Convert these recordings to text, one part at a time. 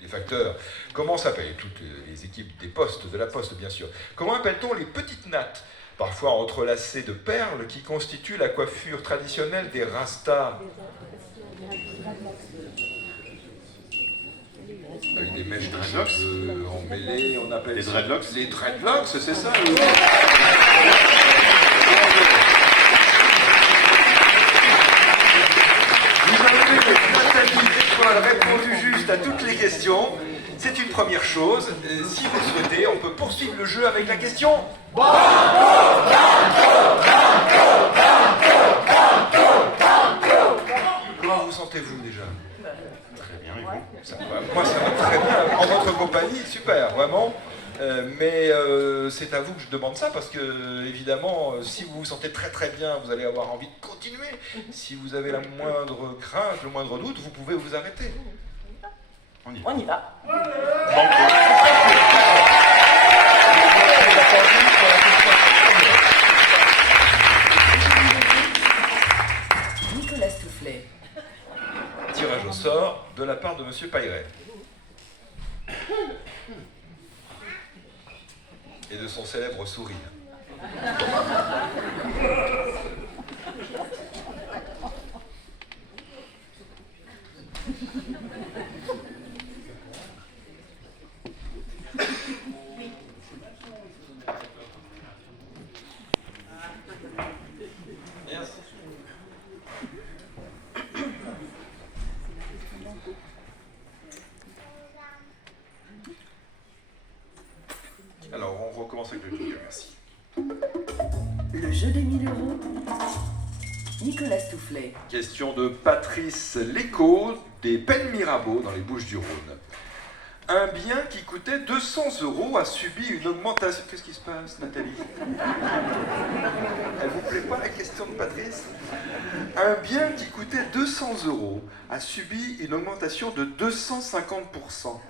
Les facteurs, comment s'appellent toutes les équipes des postes, de la poste bien sûr. Comment appelle-t-on les petites nattes, parfois entrelacées de perles, qui constituent la coiffure traditionnelle des rastas? Avec des mèches de cheveux emmêlées, on appelle les dreadlocks. Les dreadlocks, c'est ça. Vous avez Nathalie Étoile répondu juste à toutes les questions. C'est une première chose. Si vous le souhaitez, on peut poursuivre le jeu avec la question. Comment vous sentez-vous déjà? Très bien, et vous? Ça va. Moi, ça va très bien. En votre compagnie, super, vraiment. Mais c'est à vous que je demande ça parce que, évidemment, si vous vous sentez très très bien, vous allez avoir envie de continuer. Si vous avez la moindre crainte, le moindre doute, vous pouvez vous arrêter. On y va. Nicolas Stoufflet. Tirage au sort de la part de Monsieur Pairet. Et de son célèbre sourire. Merci. Alors, on recommence avec le jingle, merci. Le jeu des 1000 euros. Nicolas Stoufflet. Question de Patrice Lécaud des Pennes Mirabeau dans les Bouches-du-Rhône. Un bien qui coûtait 200 € a subi une augmentation. Qu'est-ce qui se passe, Nathalie? Elle vous plaît pas la question de Patrice? Un bien qui coûtait 200 € a subi une augmentation de 250%.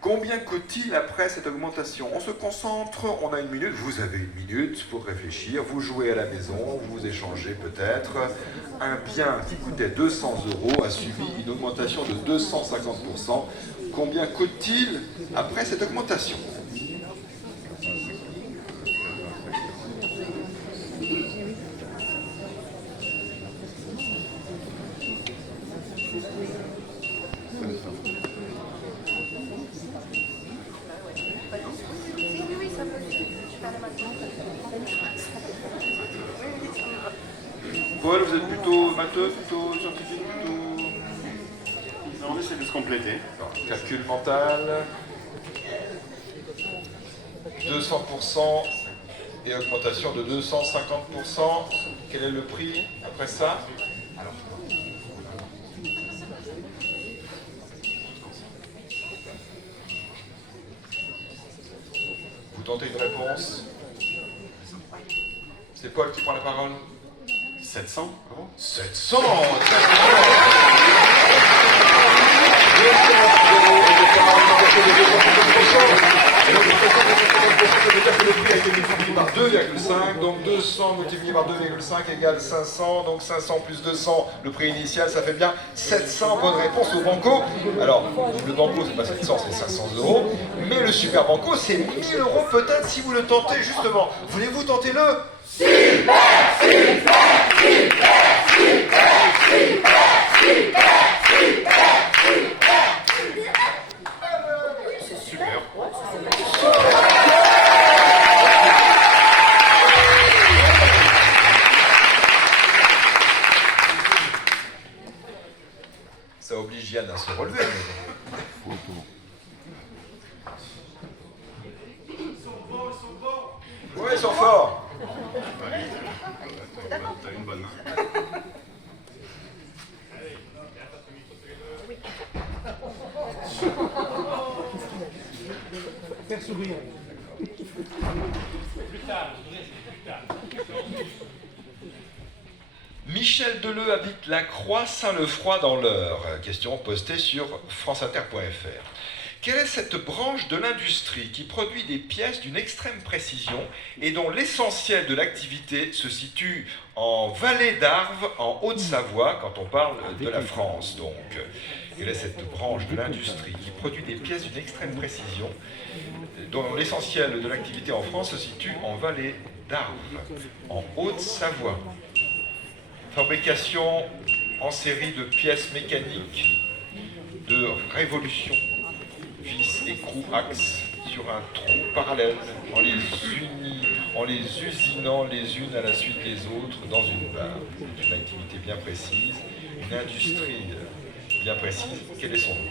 Combien coûte-t-il après cette augmentation? On se concentre, on a une minute, vous avez une minute pour réfléchir, vous jouez à la maison, vous échangez peut-être. Un bien qui coûtait 200 € a subi une augmentation de 250%. Combien coûte-t-il après cette augmentation? Paul, vous êtes plutôt matheux, plutôt scientifique, plutôt... On essaie de se compléter. Alors, calcul mental. 200% et augmentation de 250%. Quel est le prix après ça? Vous tentez une réponse? C'est Paul qui prend la parole. 700 €. 700. Ça veut dire que le prix a été multiplié par 2,5, donc 200 multiplié par 2,5 égale 500, donc 500 plus 200, le prix initial, ça fait bien 700. Bonne réponse au banco. Alors, le banco, c'est pas 700, c'est 500 €, mais le super banco, c'est 1000 € peut-être si vous le tentez, justement. Voulez-vous tenter le super, super, super, super, super, super, super, Super. Ça oblige Yann à se relever. Ouais, ils sont forts. T'as une bonne main. Faire sourire. Michel Deleu habite la Croix-Saint-Lefroy dans l'Eure. Question postée sur franceinter.fr. Quelle est cette branche de l'industrie qui produit des pièces d'une extrême précision et dont l'essentiel de l'activité se situe en vallée d'Arve, en Haute-Savoie, quand on parle de la France donc? Il est cette branche de l'industrie qui produit des pièces d'une extrême précision, dont l'essentiel de l'activité en France se situe en vallée d'Arves, en Haute-Savoie. Fabrication en série de pièces mécaniques de révolution, vis, écrou, axe, sur un trou parallèle, en les usinant les unes à la suite des autres dans une barre. Une activité bien précise, une industrie bien précise. Quel est son nom?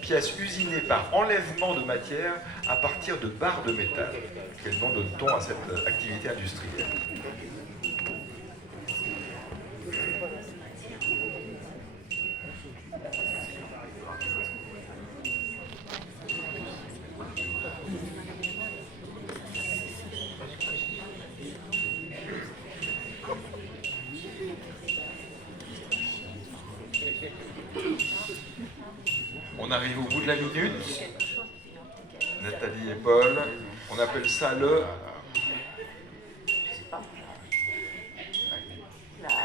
Pièce usinée par enlèvement de matière à partir de barres de métal. Quel nom donne-t-on à cette activité industrielle? On arrive au bout de la minute. Nathalie et Paul, on appelle ça le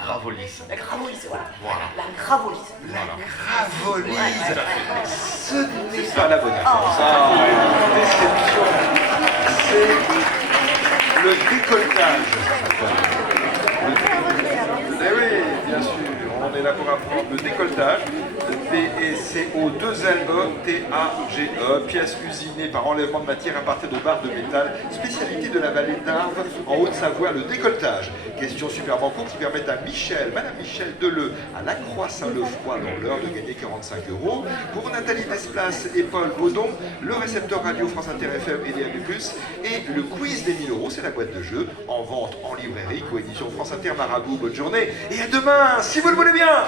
gravolyse. La gravolyse, voilà. Voilà. La gravolyse. La gravolyse. Ce n'est pas la bonne réponse. Déception. C'est le décolletage. Eh oui, bien sûr. On est là pour apprendre le décolletage. P-E-C-O-2-L-E-T-A-G-E, pièce usinée par enlèvement de matière à partir de barres de métal, spécialité de la vallée d'Arves, en Haute-Savoie, le décolletage. Question super banco qui permet à Madame Michel Deleu, à Lacroix-Saint-Lefroy, dans l'heure, de gagner 45 €. Pour Nathalie Desplaces et Paul Baudon, le récepteur radio France Inter FM et DAB+, et le quiz des 1000 €, c'est la boîte de jeu, en vente en librairie, coédition France Inter Marabout. Bonne journée et à demain, si vous le voulez bien.